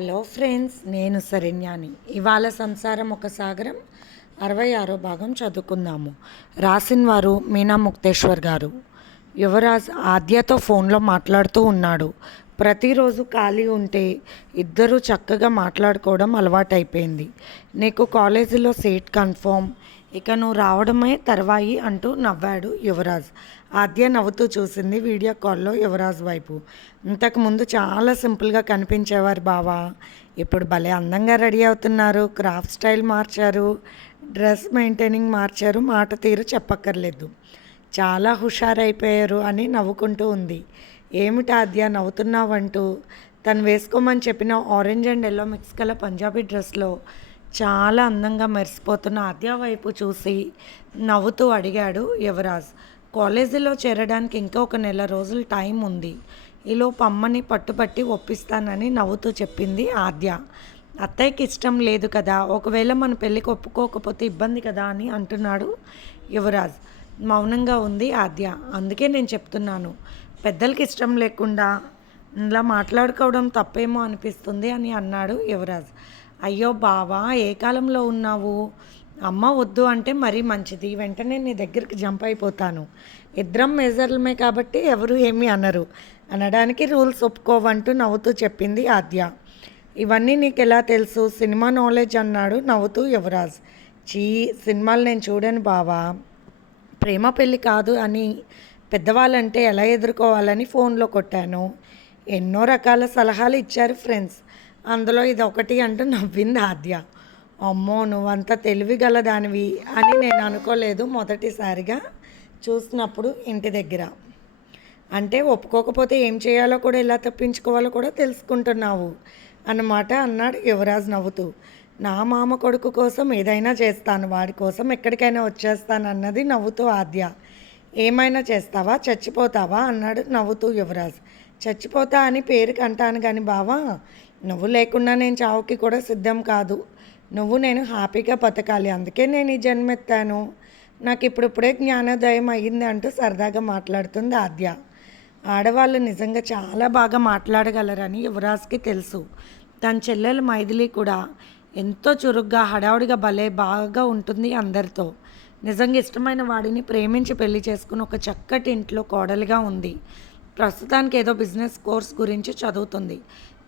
Hello friends నేను శరణ్యాని. ఇవాళ సంసారం ఒక సాగరం అరవై ఆరో భాగం చదువుకుందాము. రాసిన వారు మీనా ముక్తేశ్వర్ గారు. యువరాజ్ ఆద్యతో ఫోన్లో మాట్లాడుతూ ఉన్నాడు. ప్రతిరోజు ఖాళీ ఉంటే ఇద్దరు చక్కగా మాట్లాడుకోవడం అలవాటైపోయింది. నీకు కాలేజీలో సీట్ కన్ఫర్మ్ ఇక నువ్వు రావడమే తర్వాయి అంటూ నవ్వాడు యువరాజ్. ఆద్య నవ్వుతూ చూసింది వీడియో కాల్లో యువరాజ్ వైపు. ఇంతకుముందు చాలా సింపుల్గా కనిపించేవారు బావా. ఇప్పుడు భలే అందంగా రెడీ అవుతున్నారు. క్రాఫ్ట్ స్టైల్ మార్చారు. డ్రెస్ మెయింటైనింగ్ మార్చారు. మాట తీరు చెప్పక్కర్లేదు. చాలా హుషారైపోయారు అని నవ్వుకుంటూ ఉంది. ఏమిటి ఆద్య నవ్వుతున్నావంటూ? తను వేసుకోమని చెప్పిన ఆరెంజ్ అండ్ ఎల్లో మిక్స్ గల పంజాబీ డ్రెస్లో చాలా అందంగా మెరిసిపోతున్న ఆద్య వైపు చూసి నవ్వుతూ అడిగాడు యువరాజ్. కాలేజీలో చేరడానికి ఇంకా ఒక నెల రోజులు టైం ఉంది. ఈలోపు అమ్మని పట్టుపట్టి ఒప్పిస్తానని నవ్వుతూ చెప్పింది ఆద్య. అత్తయ్యకి ఇష్టం లేదు కదా ఒకవేళ మన పెళ్ళికి ఒప్పుకోకపోతే ఇబ్బంది కదా అని అంటున్నాడు యువరాజ్. మౌనంగా ఉంది ఆద్య. అందుకే నేను చెప్తున్నాను పెద్దలకి ఇష్టం లేకుండా ఇలా మాట్లాడుకోవడం తప్పేమో అనిపిస్తుంది అని అన్నాడు యువరాజ్. అయ్యో బావా ఏ కాలంలో ఉన్నావు? అమ్మ వద్దు అంటే మరీ మంచిది. వెంటనే నీ దగ్గరికి జంప్ అయిపోతాను. ఇద్దరం మేజర్లమే కాబట్టి ఎవరు ఏమీ అనరు. అనడానికి రూల్స్ ఒప్పుకోవంటూ నవ్వుతూ చెప్పింది ఆద్య. ఇవన్నీ నీకు ఎలా తెలుసు? సినిమా నాలెడ్జ్ అన్నాడు నవ్వుతూ యువరాజ్. చీ సినిమాలు నేను చూడను బావా. ప్రేమ పెళ్ళి కాదు అని పెద్దవాళ్ళంటే ఎలా ఎదుర్కోవాలని ఫోన్లో కొట్టాను. ఎన్నో రకాల సలహాలు ఇచ్చారు ఫ్రెండ్స్. అందులో ఇది ఒకటి అంటూ నవ్వింది ఆద్య. అమ్మో నువ్వంత తెలివి గల దానివి అని నేను అనుకోలేదు మొదటిసారిగా చూసినప్పుడు ఇంటి దగ్గర. అంటే ఒప్పుకోకపోతే ఏం చేయాలో కూడా ఎలా తప్పించుకోవాలో కూడా తెలుసుకుంటున్నావు అన్నమాట అన్నాడు యువరాజ్ నవ్వుతూ. నా మామ కొడుకు కోసం ఏదైనా చేస్తాను వాడి కోసం ఎక్కడికైనా వచ్చేస్తాను అన్నది నవ్వుతూ ఆద్య. ఏమైనా చేస్తావా? చచ్చిపోతావా? అన్నాడు నవ్వుతూ యువరాజ్. చచ్చిపోతా అని పేరుకి అంటాను కానీ బావా నువ్వు లేకుండా నేను చావుకి కూడా సిద్ధం కాదు. నువ్వు నేను హ్యాపీగా బతకాలి. అందుకే నేను ఈ జన్మెత్తాను. నాకు ఇప్పుడిప్పుడే జ్ఞానోదయం అయ్యింది అంటూ సరదాగా మాట్లాడుతుంది ఆద్య. ఆడవాళ్ళు నిజంగా చాలా బాగా మాట్లాడగలరని యువరాజ్కి తెలుసు. తన చెల్లెలు మైథిలి కూడా ఎంతో చురుగ్గా హడావుడిగా భలే బాగా ఉంటుంది అందరితో. నిజంగా ఇష్టమైన వాడిని ప్రేమించి పెళ్ళి చేసుకుని ఒక చక్కటి ఇంట్లో కోడలిగా ఉంది. ప్రస్తుతానికి ఏదో బిజినెస్ కోర్స్ గురించి చదువుతుంది.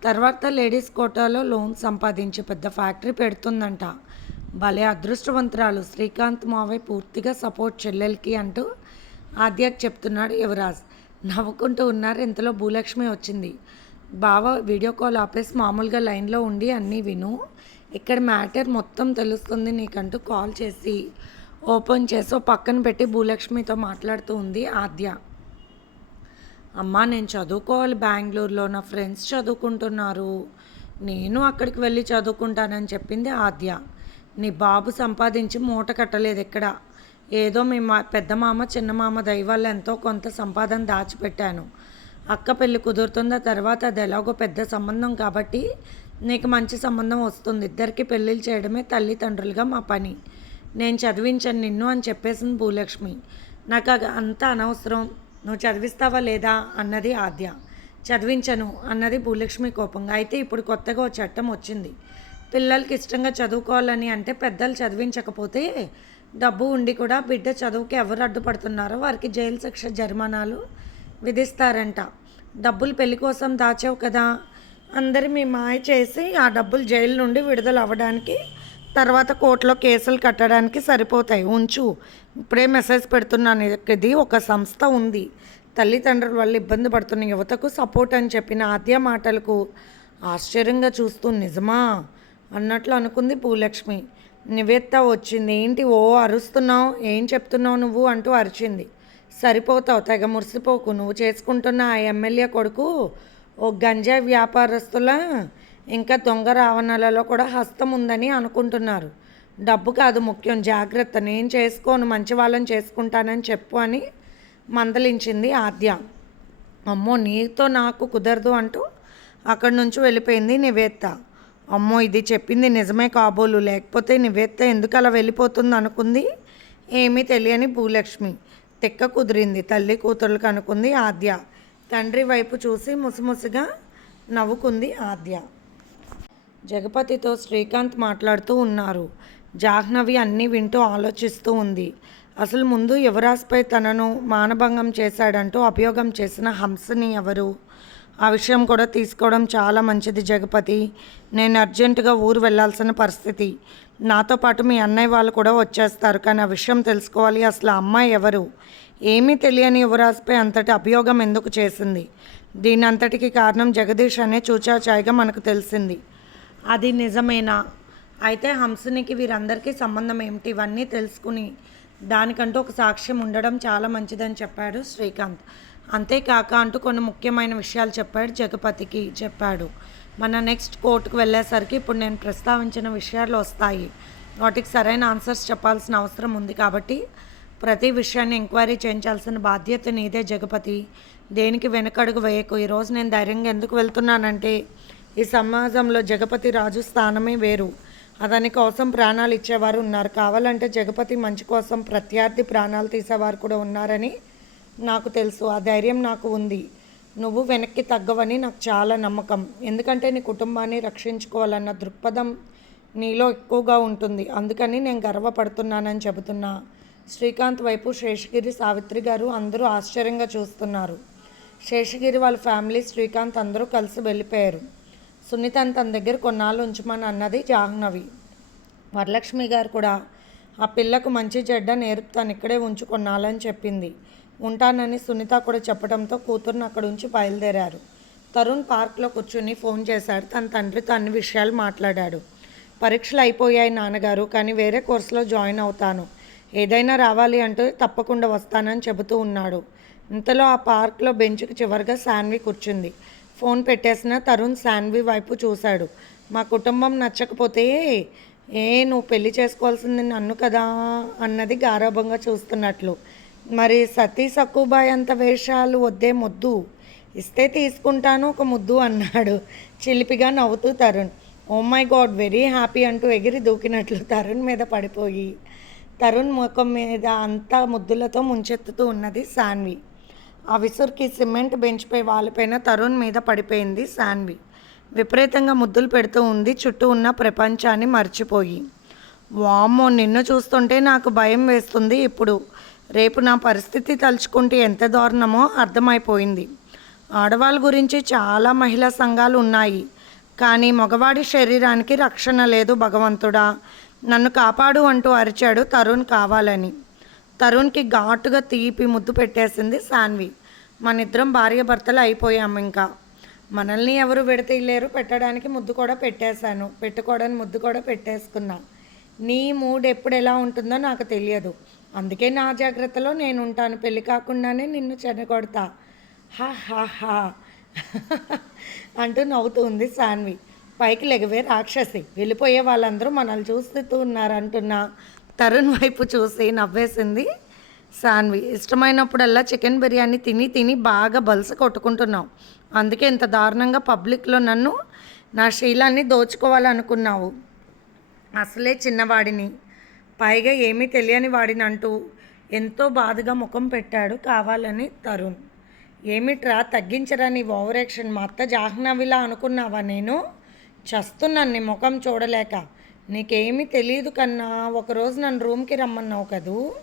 తర్వాత లేడీస్ కోటాలో లోన్ సంపాదించి పెద్ద ఫ్యాక్టరీ పెడుతుందంట. భలే అదృష్టవంతురాలు. శ్రీకాంత్ మావయ్య పూర్తిగా సపోర్ట్ చెల్లెలకి అంటూ ఆద్యకు చెప్తున్నాడు యువరాజ్. నవ్వుకుంటూ ఉన్నారు. ఇంతలో భూలక్ష్మి వచ్చింది. బావ వీడియో కాల్ ఆపేసి మామూలుగా లైన్లో ఉండి అన్నీ విను. ఇక్కడ మ్యాటర్ మొత్తం తెలుస్తుంది నీకంటూ కాల్ చేసి ఓపెన్ చేసి పక్కన పెట్టి భూలక్ష్మితో మాట్లాడుతూ ఉంది ఆద్య. అమ్మా నేను చదువుకోవాలి. బెంగళూరులో నా ఫ్రెండ్స్ చదువుకుంటున్నారు. నేను అక్కడికి వెళ్ళి చదువుకుంటానని చెప్పింది ఆద్య. నీ బాబు సంపాదించి మూట కట్టలేదు ఎక్కడ? ఏదో మీ మా పెద్ద మామ చిన్న మామ దైవాళ్ళు ఎంతో కొంత సంపాదన దాచిపెట్టాను. అక్క పెళ్ళి కుదురుతున్న తర్వాత అది ఎలాగో పెద్ద సంబంధం కాబట్టి నీకు మంచి సంబంధం వస్తుంది. ఇద్దరికి పెళ్ళిళ్ళు చేయడమే తల్లిదండ్రులుగా మా పని. నేను చదివించాను నిన్ను అని చెప్పేసింది భూలక్ష్మి. నాకు అది అంత అనవసరం. నువ్వు చదివిస్తావా లేదా అన్నది ఆద్య. చదివించను అన్నది భూలక్ష్మి కోపంగా. అయితే ఇప్పుడు కొత్తగా ఓ చట్టం వచ్చింది. పిల్లలకి ఇష్టంగా చదువుకోవాలని అంటే పెద్దలు చదివించకపోతే డబ్బు ఉండి కూడా బిడ్డ చదువుకి ఎవరు అడ్డుపడుతున్నారో వారికి జైలు శిక్ష జరిమానాలు విధిస్తారంట. డబ్బులు పెళ్ళి కోసం దాచావు కదా. అందరి మీ మాయ చేసి ఆ డబ్బులు జైలు నుండి విడుదల అవ్వడానికి తర్వాత కోర్టులో కేసులు కట్టడానికి సరిపోతాయి. ఉంచు. ఇప్పుడే మెసేజ్ పెడుతున్నాను. ఇది ఒక సంస్థ ఉంది. తల్లిదండ్రుల వల్ల ఇబ్బంది పడుతున్న యువతకు సపోర్ట్ అని చెప్పిన ఆద్య మాటలకు ఆశ్చర్యంగా చూస్తూ నిజమా? అన్నట్లు అనుకుంది భూలక్ష్మి. నివేత్త వచ్చింది. ఏంటి ఓ అరుస్తున్నావు? ఏం చెప్తున్నావు నువ్వు? అంటూ అరిచింది. సరిపోతావు. తెగ మురిసిపోకు. నువ్వు చేసుకుంటున్న ఆ ఎమ్మెల్యే కొడుకు ఓ గంజాయి వ్యాపారస్తుల? ఇంకా దొంగ రావణలలో కూడా హస్తం ఉందని అనుకుంటున్నారు. డబ్బు కాదు ముఖ్యం. జాగ్రత్త. నేను చేసుకోను. మంచి వాళ్ళని చేసుకుంటానని చెప్పు అని మందలించింది ఆద్య. అమ్మో నీతో నాకు కుదరదు అంటూ అక్కడి నుంచి వెళ్ళిపోయింది నివేత్త. అమ్మో ఇది చెప్పింది నిజమే కాబోలు. లేకపోతే నివేత్త ఎందుకు అలా వెళ్ళిపోతుంది అనుకుంది? ఏమీ తెలియని భూలక్ష్మి. తిక్క కుదిరింది. తల్లి కూతురులకు అనుకుంది ఆద్య. తండ్రి వైపు చూసి ముసిముసిగా నవ్వుకుంది ఆద్య. జగపతితో శ్రీకాంత్ మాట్లాడుతూ ఉన్నారు. జాహ్నవి అన్నీ వింటూ ఆలోచిస్తూ ఉంది. అసలు ముందు యువరాజ్పై తనను మానభంగం చేశాడంటూ అభియోగం చేసిన హంసని ఎవరు? ఆ విషయం కూడా తీసుకోవడం చాలా మంచిది జగపతి. నేను అర్జెంటుగా ఊరు వెళ్ళాల్సిన పరిస్థితి. నాతో పాటు మీ అన్నయ్య వాళ్ళు కూడా వచ్చేస్తారు. కానీ ఆ విషయం తెలుసుకోవాలి. అసలు అమ్మాయి ఎవరు? ఏమీ తెలియని యువరాజ్పై అంతటి అభియోగం ఎందుకు చేసింది? దీని అంతటికి కారణం జగదీష్ అనే చూచాచాయిగా మనకు తెలిసింది. అది నిజమేనా? అయితే హంసనికి వీరందరికీ సంబంధం ఏమిటి? ఇవన్నీ తెలుసుకుని దానికంటూ ఒక సాక్ష్యం ఉండడం చాలా మంచిదని చెప్పాడు శ్రీకాంత్. అంతేకాక అంటూ కొన్ని ముఖ్యమైన విషయాలు చెప్పాడు జగపతికి చెప్పాడు. మన నెక్స్ట్ కోర్టుకు వెళ్ళేసరికి ఇప్పుడు నేను ప్రస్తావించిన విషయాలు వస్తాయి. వాటికి సరైన ఆన్సర్స్ చెప్పాల్సిన అవసరం ఉంది కాబట్టి ప్రతి విషయాన్ని ఎంక్వైరీ చేయించాల్సిన బాధ్యత నీదే జగపతి. దేనికి వెనకడుగు వేయకు? ఈరోజు నేను ధైర్యంగా ఎందుకు వెళ్తున్నానంటే ఈ సమాజంలో జగపతి రాజు స్థానమే వేరు. అతని కోసం ప్రాణాలు ఇచ్చేవారు ఉన్నారు. కావాలంటే జగపతి మంచి కోసం ప్రత్యర్థి ప్రాణాలు తీసేవారు కూడా ఉన్నారని నాకు తెలుసు. ఆ ధైర్యం నాకు ఉంది. నువ్వు వెనక్కి తగ్గవని నాకు చాలా నమ్మకం. ఎందుకంటే నీ కుటుంబాన్ని రక్షించుకోవాలన్న దృక్పథం నీలో ఎక్కువగా ఉంటుంది. అందుకని నేను గర్వపడుతున్నానని చెబుతున్నా. శ్రీకాంత్ వైపు శేషగిరి సావిత్రి గారు అందరూ ఆశ్చర్యంగా చూస్తున్నారు. శేషగిరి వాళ్ళ ఫ్యామిలీ శ్రీకాంత్ అందరూ కలిసి వెళ్ళిపోయారు. సునీతని తన దగ్గర కొన్నాళ్ళు ఉంచమని అన్నది జాహ్నవి. వరలక్ష్మి గారు కూడా ఆ పిల్లకు మంచి చెడ్డ నేర్పుతాను ఇక్కడే ఉంచు కొన్నాళ్ళని చెప్పింది. ఉంటానని సునీత కూడా చెప్పడంతో కూతురుని అక్కడ ఉంచి బయలుదేరారు. తరుణ్ పార్క్లో కూర్చుని ఫోన్ చేశాడు. తన తండ్రితో అన్ని విషయాలు మాట్లాడాడు. పరీక్షలు అయిపోయాయి నాన్నగారు కానీ వేరే కోర్సులో జాయిన్ అవుతాను. ఏదైనా రావాలి అంటే తప్పకుండా వస్తానని చెబుతూ ఉన్నాడు. ఇంతలో ఆ పార్క్లో బెంచ్కి చివరిగా శాన్వి కూర్చుంది. ఫోన్ పెట్టేసిన తరుణ్ శాన్వి వైపు చూశాడు. మా కుటుంబం నచ్చకపోతే ఏ నువ్వు పెళ్ళి చేసుకోవాల్సింది నన్ను కదా అన్నది గారాభంగా చూస్తున్నట్లు. మరి సతీ సక్కుబాయ్ అంత వేషాలు వద్దే ముద్దు. ఇస్తే తీసుకుంటాను ఒక ముద్దు అన్నాడు చిలిపిగా నవ్వుతూ Tarun. Oh my god very happy అంటూ ఎగిరి దూకినట్లు తరుణ్ మీద పడిపోయి తరుణ్ ముఖం మీద అంతా ముద్దులతో ముంచెత్తుతూ ఉన్నది సాన్వి ఆ విసురుకి సిమెంట్ బెంచ్పై వాలిపోయిన తరుణ్ మీద పడిపోయింది శాన్వి. విపరీతంగా ముద్దులు పెడుతూ ఉంది చుట్టూ ఉన్న ప్రపంచాన్ని మర్చిపోయి. వామ్మో నిన్ను చూస్తుంటే నాకు భయం వేస్తుంది ఇప్పుడు. రేపు నా పరిస్థితి తలుచుకుంటే ఎంత దారుణమో అర్థమైపోయింది. ఆడవాళ్ళ గురించి చాలా మహిళా సంఘాలు ఉన్నాయి. కానీ మగవాడి శరీరానికి రక్షణ లేదు భగవంతుడా. నన్ను కాపాడు అంటూ అరిచాడు తరుణ్ కావాలని. తరుణ్కి ఘాటుగా తీపి ముద్దు పెట్టేసింది సాన్వి మన ఇద్దరం భార్య భర్తలు అయిపోయాము ఇంకా. మనల్ని ఎవరు విడతీయలేరు పెట్టడానికి ముద్దు కూడా పెట్టేశాను. పెట్టుకోవడానికి ముద్దు కూడా పెట్టేసుకున్నా. నీ మూడ్ ఎప్పుడు ఎలా ఉంటుందో నాకు తెలియదు. అందుకే నా జాగ్రత్తలో నేను ఉంటాను పెళ్ళి కాకుండానే నిన్ను చెడగొడతా. హా హా హా. అంటూ నవ్వుతుంది సాన్వి పైకి లెగవే రాక్షసి. వెళ్ళిపోయే వాళ్ళందరూ మనల్ని చూస్తూ ఉన్నారు అంటున్నా. తరుణ్ వైపు చూసి నవ్వేసింది. సాన్వి ఇష్టమైనప్పుడల్లా చికెన్ బిర్యానీ తిని తిని బాగా బలస కొట్టుకుంటున్నావు. అందుకే ఇంత దారుణంగా పబ్లిక్లో నన్ను నా శీలాన్ని దోచుకోవాలనుకున్నావు. అసలే చిన్నవాడిని. పైగా ఏమీ తెలియని వాడిని అంటూ ఎంతో బాధగా ముఖం పెట్టాడు కావాలని తరుణ్. ఏమిట్రా తగ్గించరా నీ ఓవర్ యాక్షన్ మా అత్త జాహ్నవిలా అనుకున్నావా నేను? చస్తున్నాను నీ ముఖం చూడలేక. నీకేమీ తెలియదు కన్నా ఒకరోజు నన్ను రూమ్కి రమ్మన్నావు కదూ?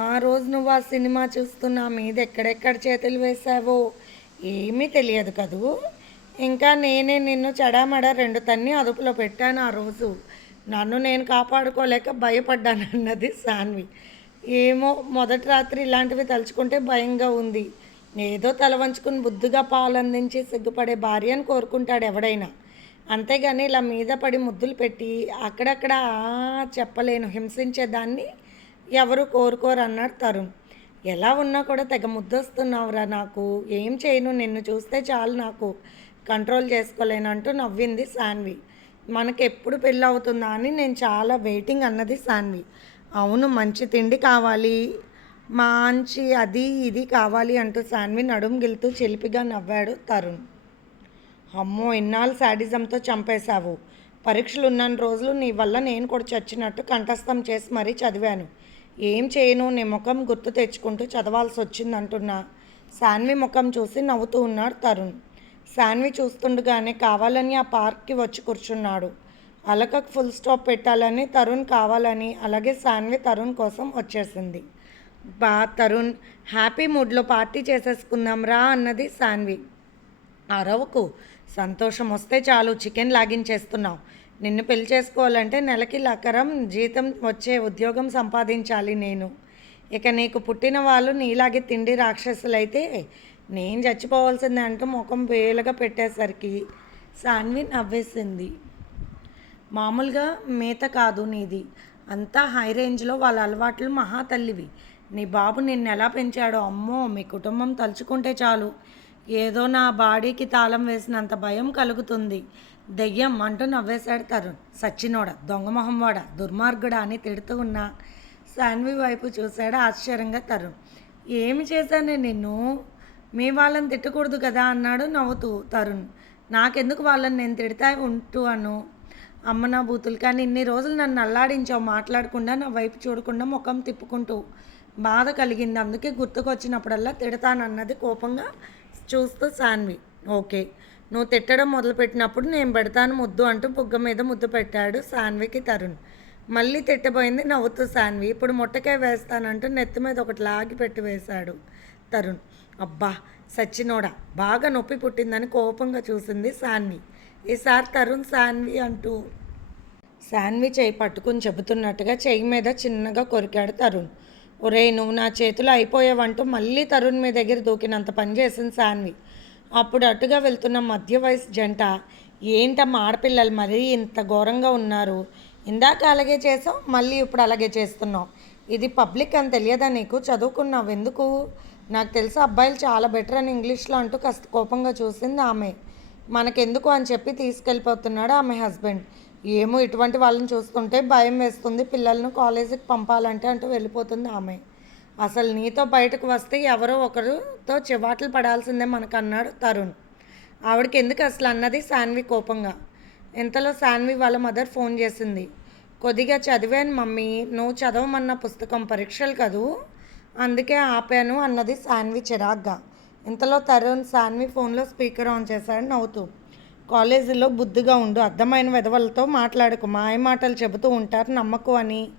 ఆ రోజు నువ్వు ఆ సినిమా చూస్తున్నా మీద ఎక్కడెక్కడ చేతులు వేసావో ఏమీ తెలియదు కదూ. ఇంకా నేనే నిన్ను చెడామడ రెండు తన్ని అదుపులో పెట్టాను ఆ రోజు. నన్ను నేను కాపాడుకోలేక భయపడ్డాను అన్నది సాన్వి ఏమో మొదటి రాత్రి ఇలాంటివి తలుచుకుంటే భయంగా ఉంది. ఏదో తల వంచుకుని బుద్ధిగా పాలందించి సిగ్గుపడే భార్యను కోరుకుంటాడు ఎవడైనా. అంతేగాని ఇలా మీద పడి ముద్దులు పెట్టి అక్కడక్కడ చెప్పలేను హింసించేదాన్ని ఎవరు కోరుకోరు అన్నాడు తరుణ్ ఎలా ఉన్నా కూడా తెగ ముద్దొస్తున్నావురా నాకు. ఏం చేయను నిన్ను చూస్తే చాలు నాకు. కంట్రోల్ చేసుకోలేనంటూ నవ్వింది సాన్వి మనకి ఎప్పుడు పెళ్ళి అవుతుందా అని నేను చాలా వెయిటింగ్ అన్నది సాన్వి అవును మంచి తిండి కావాలి. మంచి అది ఇది కావాలి అంటూ సాన్వి నడుం గిలుతూ చిలిపిగా నవ్వాడు తరుణ్. అమ్మో ఇన్నాళ్ళు శాడిజంతో చంపేశావు. పరీక్షలు ఉన్న రోజులు నీ వల్ల నేను కూడా చచ్చినట్టు కంఠస్థం చేసి మరీ చదివాను. ఏం చేయను నీ ముఖం గుర్తు తెచ్చుకుంటూ చదవాల్సి వచ్చింది అంటున్నా శాన్వి ముఖం చూసి నవ్వుతూ ఉన్నాడు తరుణ్. శాన్వి చూస్తుండగానే కావాలని ఆ పార్క్కి వచ్చి కూర్చున్నాడు. అలకకు ఫుల్ స్టాప్ పెట్టాలని తరుణ్ కావాలని అలాగే శాన్వి తరుణ్ కోసం వచ్చేసింది. బా తరుణ్ హ్యాపీ మూడ్లో పార్టీ చేసేసుకుందాం రా అన్నది శాన్వి. అరవకు సంతోషం వస్తే చాలు చికెన్ లాగించేస్తున్నావు. నిన్ను పెళ్ళి చేసుకోవాలంటే నెలకి లకరం జీతం వచ్చే ఉద్యోగం సంపాదించాలి నేను. ఇక నీకు పుట్టిన వాళ్ళు నీలాగే తిండి రాక్షసులైతే నేను చచ్చిపోవాల్సిందే అంటూ ముఖం వేలుగా పెట్టేసరికి సాన్వి నవ్వేసింది. మామూలుగా మేత కాదు నీది. అంతా హై రేంజ్లో వాళ్ళ అలవాట్లు మహా తల్లివి. నీ బాబు నిన్ను ఎలా పెంచాడో అమ్మో మీ కుటుంబం తలుచుకుంటే చాలు. ఏదో నా బాడీకి తాళం వేసినంత భయం కలుగుతుంది. దెయ్యం అంటూ నవ్వేశాడు తరుణ్. సచ్చినోడ దొంగ మొహంవాడ దుర్మార్గుడా అని తిడుతూ ఉన్న సాన్వి వైపు చూశాడు ఆశ్చర్యంగా తరుణ్. ఏమి చేశానే నిన్ను? మీ వాళ్ళని తిట్టకూడదు కదా అన్నాడు నవ్వుతూ తరుణ్. నాకెందుకు వాళ్ళని నేను తిడతా ఉంటూ అను? అమ్మ నా బూతులు కానీ ఇన్ని రోజులు నన్ను అల్లాడించావు మాట్లాడకుండా నా వైపు చూడకుండా ముఖం తిప్పుకుంటూ బాధ కలిగింది. అందుకే గుర్తుకొచ్చినప్పుడల్లా తిడతానన్నది కోపంగా చూస్తూ సాన్వి ఓకే. నువ్వు తిట్టడం మొదలుపెట్టినప్పుడు నేను పెడతాను ముద్దు అంటూ బుగ్గ మీద ముద్దు పెట్టాడు సాన్వికి తరుణ్. మళ్ళీ తిట్టబోయింది నవ్వుతూ సాన్వి ఇప్పుడు ముట్టకాయ వేస్తానంటూ నెత్తి మీద ఒకటి లాగి పెట్టి వేశాడు తరుణ్. అబ్బా సచ్చినోడా బాగా నొప్పి పుట్టిందని కోపంగా చూసింది సాన్వి ఈసారి తరుణ్ సాన్వి అంటూ శాన్వి చేయి పట్టుకుని చెబుతున్నట్టుగా చెయ్యి మీద చిన్నగా కొరికాడు తరుణ్. ఒరే నువ్వు నా చేతిలో అయిపోయావంటూ మళ్ళీ తరుణ్ మీ దగ్గర దూకినంత పని చేసింది సాన్వి అప్పుడు అటుగా వెళ్తున్న మధ్య వయసు జంట ఏంటమ్మా ఆడపిల్లలు మరీ ఇంత ఘోరంగా ఉన్నారు? ఇందాక అలాగే చేసావు మళ్ళీ ఇప్పుడు అలాగే చేస్తున్నావు. ఇది పబ్లిక్ అని తెలియదా నీకు? చదువుకున్నావు ఎందుకు? నాకు తెలుసు అబ్బాయిలు చాలా బెటర్ అని ఇంగ్లీష్లో అంటూ కాస్త కోపంగా చూసింది ఆమె. మనకెందుకు అని చెప్పి తీసుకెళ్ళిపోతున్నాడు ఆమె హస్బెండ్. ఏమో ఇటువంటి వాళ్ళని చూస్తుంటే భయం వేస్తుంది పిల్లలను కాలేజీకి పంపాలంటే అంటూ వెళ్ళిపోతుంది ఆమె. అసలు నీతో బయటకు వస్తే ఎవరో ఒకరితో చివాట్లు పడాల్సిందే మనకు అన్నాడు తరుణ్. ఆవిడకి ఎందుకు అసలు అన్నది శాన్వి కోపంగా. ఇంతలో శాన్వి వాళ్ళ మదర్ ఫోన్ చేసింది. కొద్దిగా చదివాను మమ్మీ నువ్వు చదవమన్న పుస్తకం పరీక్షలు కదూ? అందుకే ఆపాను అన్నది శాన్వి చిరాగ్గా. ఇంతలో తరుణ్ శాన్వి ఫోన్లో స్పీకర్ ఆన్ చేశాడు నవ్వుతూ. కాలేజీలో బుద్ధిగా ఉండు అర్థమైన విధవలతో మాట్లాడకు మాయ మాటలు చెబుతూ ఉంటారు నమ్మకు అని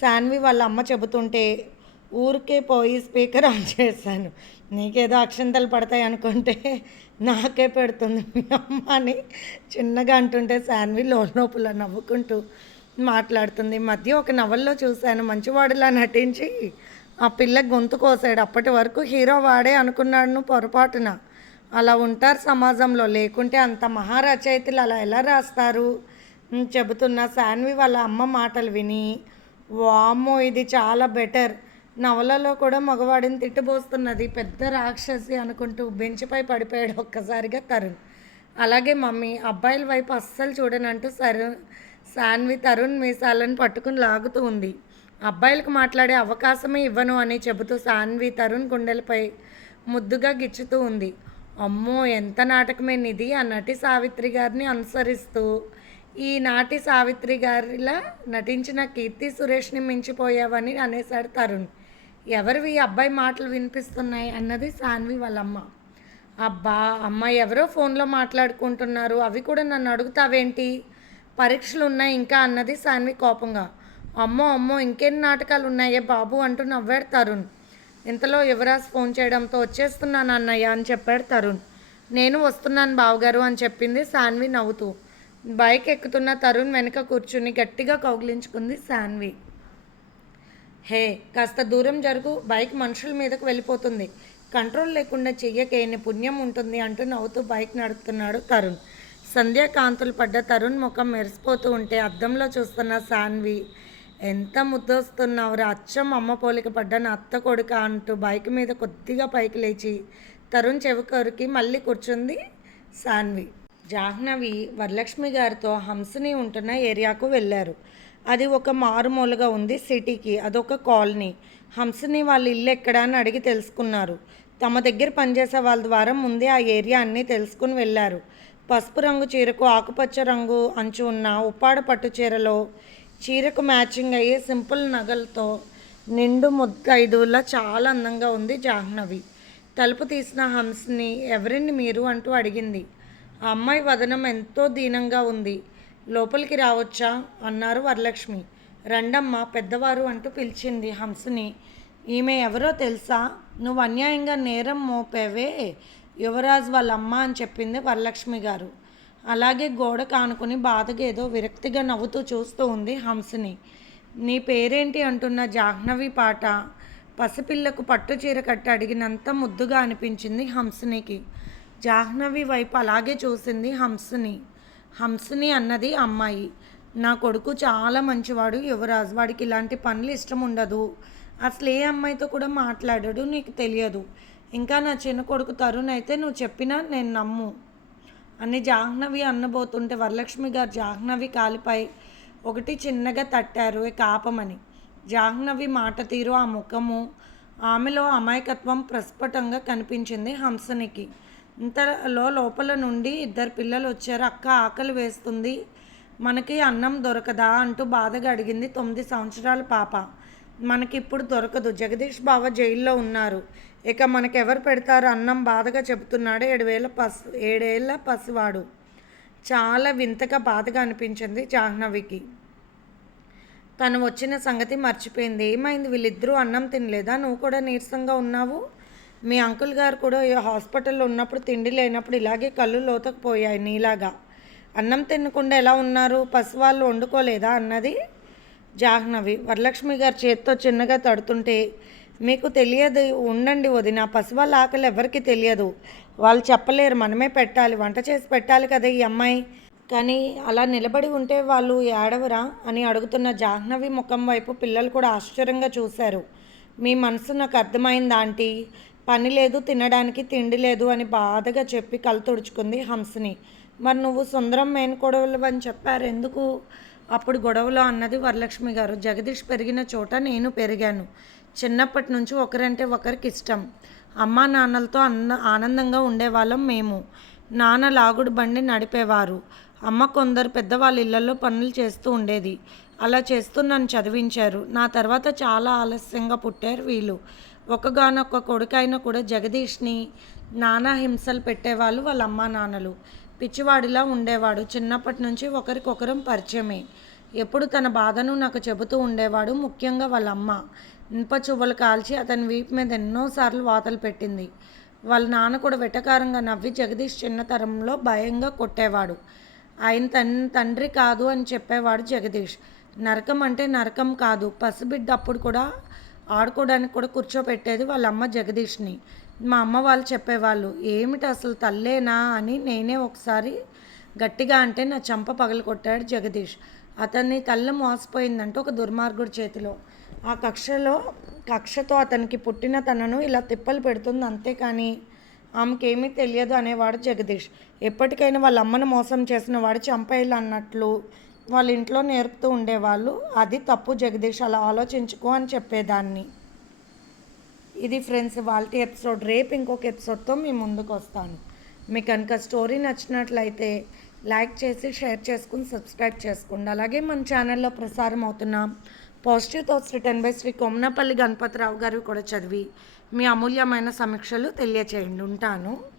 శాన్వి వాళ్ళ అమ్మ చెబుతుంటే ఊరికే పోయి స్పీకర్ ఆన్ చేశాను. నీకేదో అక్షంతలు పడతాయి అనుకుంటే నాకే పెడుతుంది మీ అమ్మ అని చిన్నగా అంటుంటే శాన్వి లోపల నవ్వుకుంటూ మాట్లాడుతుంది. మధ్య ఒక నవల్లో చూశాను మంచివాడిలా నటించి ఆ పిల్ల గొంతు కోసాడు. అప్పటి వరకు హీరో వాడే అనుకున్నాడు నువ్వు పొరపాటున. అలా ఉంటారు సమాజంలో. లేకుంటే అంత మహారచయితలు అలా ఎలా రాస్తారు? చెబుతున్న శాన్వి వాళ్ళ అమ్మ మాటలు విని వామ్మో ఇది చాలా బెటర్. నవలలో కూడా మగవాడిని తిట్టబోస్తున్నది పెద్ద రాక్షసి అనుకుంటూ బెంచ్పై పడిపోయాడు ఒక్కసారిగా తరుణ్. అలాగే మమ్మీ అబ్బాయిల వైపు అస్సలు చూడనంటూ సరు సాన్వి తరుణ్ మీసాలను పట్టుకుని లాగుతూ ఉంది. అబ్బాయిలకు మాట్లాడే అవకాశమే ఇవ్వను అని చెబుతూ సాన్వి తరుణ్ గుండెలపై ముద్దుగా గిచ్చుతూ ఉంది. అమ్మో ఎంత నాటకమే నిధి ఆ నటి సావిత్రి గారిని అనుసరిస్తూ. ఈ నాటి సావిత్రి గారిలా నటించిన కీర్తి సురేష్ని మించిపోయావని అనేశాడు తరుణ్. ఎవరివి అబ్బాయి మాటలు వినిపిస్తున్నాయి అన్నది సాన్వి వాళ్ళమ్మ. అబ్బా అమ్మ ఎవరో ఫోన్లో మాట్లాడుకుంటున్నారు. అవి కూడా నన్ను అడుగుతావేంటి? పరీక్షలు ఉన్నాయి ఇంకా అన్నది సాన్వి కోపంగా. అమ్మో అమ్మో ఇంకెన్ని నాటకాలు ఉన్నాయే బాబు అంటూ నవ్వాడు తరుణ్. ఇంతలో యువరాజ్ ఫోన్ చేయడంతో వచ్చేస్తున్నాను అన్నయ్య అని చెప్పాడు తరుణ్. నేను వస్తున్నాను బావగారు అని చెప్పింది సాన్వి నవ్వుతూ. బైక్ ఎక్కుతున్న తరుణ్ వెనుక కూర్చుని గట్టిగా కౌగిలించుకుంది సాన్వి. హే కాస్త దూరం జరుగు బైక్ మనుషుల మీదకు వెళ్ళిపోతుంది. కంట్రోల్ లేకుండా చెయ్యకే పుణ్యం ఉంటుంది అంటూ నవ్వుతూ బైక్ నడుపుతున్నాడు తరుణ్. సంధ్యాకాంతులు పడ్డ తరుణ్ ముఖం మెరిసిపోతూ ఉంటే అద్దంలో చూస్తున్న సాన్వి ఎంత ముద్దొస్తున్నావురా అచ్చం అమ్మ పోలిక పడ్డ నా అత్త కొడుక అంటూ బైక్ మీద కొద్దిగా పైకి లేచి తరుణ్ చెవికొరికి మళ్ళీ కూర్చుంది సాన్వి. జాహ్నవి వరలక్ష్మి గారితో హంసని ఉంటున్న ఏరియాకు వెళ్ళారు. అది ఒక మారుమూలగా ఉంది సిటీకి అదొక కాలనీ. హంసని వాళ్ళ ఇల్లు ఎక్కడా అని అడిగి తెలుసుకున్నారు. తమ దగ్గర పనిచేసే వాళ్ళ ద్వారా ముందే ఆ ఏరియా అన్నీ తెలుసుకుని వెళ్ళారు. పసుపు రంగు చీరకు ఆకుపచ్చ రంగు అంచు ఉన్న ఉప్పాడ పట్టు చీరలో చీరకు మ్యాచింగ్ అయ్యే సింపుల్ నగలతో నిండు ముద్దైదులా చాలా అందంగా ఉంది జాహ్నవి. తలుపు తీసిన హంస్ని ఎవరండి మీరు? అంటూ అడిగింది. ఆ అమ్మాయి వదనం ఎంతో దీనంగా ఉంది. లోపలికి రావచ్చా? అన్నారు వరలక్ష్మి. రండమ్మ పెద్దవారు అంటూ పిలిచింది హంసని. ఈమె ఎవరో తెలుసా? నువ్వు అన్యాయంగా నేరం మోపేవే? యువరాజ్ వాళ్ళ అమ్మ అని చెప్పింది వరలక్ష్మి గారు. అలాగే గోడ కానుకుని బాధగా ఏదో విరక్తిగా నవ్వుతూ చూస్తూ ఉంది హంసని. నీ పేరేంటి అంటున్న జాహ్నవి పాట? పసిపిల్లకు పట్టు చీర కట్టి అడిగినంత ముద్దుగా అనిపించింది హంసనికి. జాహ్నవి వైపు అలాగే చూసింది హంసని. హంసని అన్నది అమ్మాయి. నా కొడుకు చాలా మంచివాడు యువరాజ్. వాడికి ఇలాంటి పనులు ఇష్టం ఉండదు. అసలు ఏ అమ్మాయితో కూడా మాట్లాడాడు నీకు తెలియదు. ఇంకా నా చిన్న కొడుకు తరుణ్ అయితే నువ్వు చెప్పినా నేను నమ్ము. అని జాహ్నవి అన్నబోతుంటే వరలక్ష్మి గారు జాహ్నవి కాలిపై ఒకటి చిన్నగా తట్టారు కాపమని. జాహ్నవి మాట తీరు ఆ ముఖము ఆమెలో అమాయకత్వం ప్రస్ఫుటంగా కనిపించింది హంసనికి. ఇంతలో లోపల నుండి ఇద్దరు పిల్లలు వచ్చారు. అక్క ఆకలి వేస్తుంది. మనకి అన్నం దొరకదా అంటూ బాధగా అడిగింది తొమ్మిది సంవత్సరాల పాప. మనకి ఇప్పుడు దొరకదు. జగదీష్ బావ జైల్లో ఉన్నారు. ఇక మనకెవరు పెడతారు? అన్నం బాధగా చెబుతున్నాడు ఏడువేల పసి ఏడేళ్ళ పసివాడు. చాలా వింతగా బాధగా అనిపించింది జాహ్నవికి. తను వచ్చిన సంగతి మర్చిపోయింది. ఏమైంది? వీళ్ళిద్దరూ అన్నం తినలేదా? నువ్వు కూడా నీరసంగా ఉన్నావు? మీ అంకుల్ గారు కూడా హాస్పిటల్లో ఉన్నప్పుడు తిండి లేనప్పుడు ఇలాగే కళ్ళు లోతకుపోయాయి నీలాగా. అన్నం తినకుండా ఎలా ఉన్నారు? పసివాళ్ళు వండుకోలేదా అన్నది జాహ్నవి. వరలక్ష్మి గారి చేత్తో చిన్నగా తడుతుంటే మీకు తెలియదు ఉండండి వదిన పసివాళ్ళ ఆకలి ఎవరికి తెలియదు. వాళ్ళు చెప్పలేరు మనమే పెట్టాలి వంట చేసి పెట్టాలి కదా ఈ అమ్మాయి. కానీ అలా నిలబడి ఉంటే వాళ్ళు ఏడవరా? అని అడుగుతున్న జాహ్నవి ముఖం వైపు పిల్లలు కూడా ఆశ్చర్యంగా చూశారు. మీ మనసు నాకు అర్థమైంది ఆంటీ? పని లేదు తినడానికి తిండి లేదు అని బాధగా చెప్పి కళ్ళు తుడుచుకుంది హంసని. మరి నువ్వు సుందరం మేనకోడలు అని చెప్పారు. ఎందుకు? అప్పుడు గొడవలో అన్నది వరలక్ష్మి గారు. జగదీష్ పెరిగిన చోట నేను పెరిగాను. చిన్నప్పటి నుంచి ఒకరంటే ఒకరికి ఇష్టం. అమ్మా నాన్నలతో అన్న ఆనందంగా ఉండేవాళ్ళం మేము. నాన్న లాగుడు బండి నడిపేవారు. అమ్మ కొందరు పెద్దవాళ్ళ ఇళ్ళలో పనులు చేస్తూ ఉండేది. అలా చేస్తూ నన్ను చదివించారు. నా తర్వాత చాలా ఆలస్యంగా పుట్టారు వీళ్ళు. ఒకగానొక్క కొడుకైనా కూడా జగదీష్ని నానా హింసలు పెట్టేవాళ్ళు వాళ్ళ అమ్మా నాన్నలు. పిచ్చివాడిలా ఉండేవాడు. చిన్నప్పటి నుంచి ఒకరికొకరం పరిచయమే. ఎప్పుడు తన బాధను నాకు చెబుతూ ఉండేవాడు ముఖ్యంగా వాళ్ళ అమ్మ. ఇనుప చువ్వలు కాల్చి అతని వీపు మీద ఎన్నోసార్లు వాతలు పెట్టింది. వాళ్ళ నాన్న కూడా వెటకారంగా నవ్వి జగదీష్ చిన్నతరంలో భయంగా కొట్టేవాడు. ఆయన తన్ తండ్రి కాదు అని చెప్పేవాడు జగదీష్. నరకం అంటే నరకం కాదు. పసిబిడ్డ అప్పుడు కూడా ఆడుకోవడానికి కూడా కూర్చోపెట్టేది వాళ్ళ అమ్మ జగదీష్ని. మా అమ్మ వాళ్ళు చెప్పేవాళ్ళు ఏమిటి అసలు తల్లేనా? అని నేనే ఒకసారి గట్టిగా అంటే నా చంప పగలు కొట్టాడు జగదీష్. అతన్ని తల్లి మోసపోయిందంటే ఒక దుర్మార్గుడి చేతిలో. ఆ కక్షలో కక్షతో అతనికి పుట్టిన తనను ఇలా తిప్పలు పెడుతుంది అంతేకాని ఆమెకేమీ తెలియదు అనేవాడు జగదీష్. ఎప్పటికైనా వాళ్ళ అమ్మను మోసం చేసిన వాడు చంపేయాలన్నట్లు అన్నట్లు వాళ్ళ ఇంట్లో నేర్పుతూ ఉండేవాళ్ళు అది తప్పు జగదీష్ అలా ఆలోచించుకో అని చెప్పేదాన్ని. ఇది ఫ్రెండ్స్ వాళ్ళ ఎపిసోడ్. రేపు ఇంకొక ఎపిసోడ్తో మీ ముందుకు వస్తాను. మీకు కనుక స్టోరీ నచ్చినట్లయితే లైక్ చేసి షేర్ చేసుకుని సబ్స్క్రైబ్ చేసుకోండి. అలాగే మన ఛానల్లో ప్రసారం అవుతున్న. Positive thoughts written by Shri Kommanapalli Ganapathi Rao గారు కూడా చదివి మీ అమూల్యమైన సమీక్షలు తెలియచేయండి. ఉంటాను.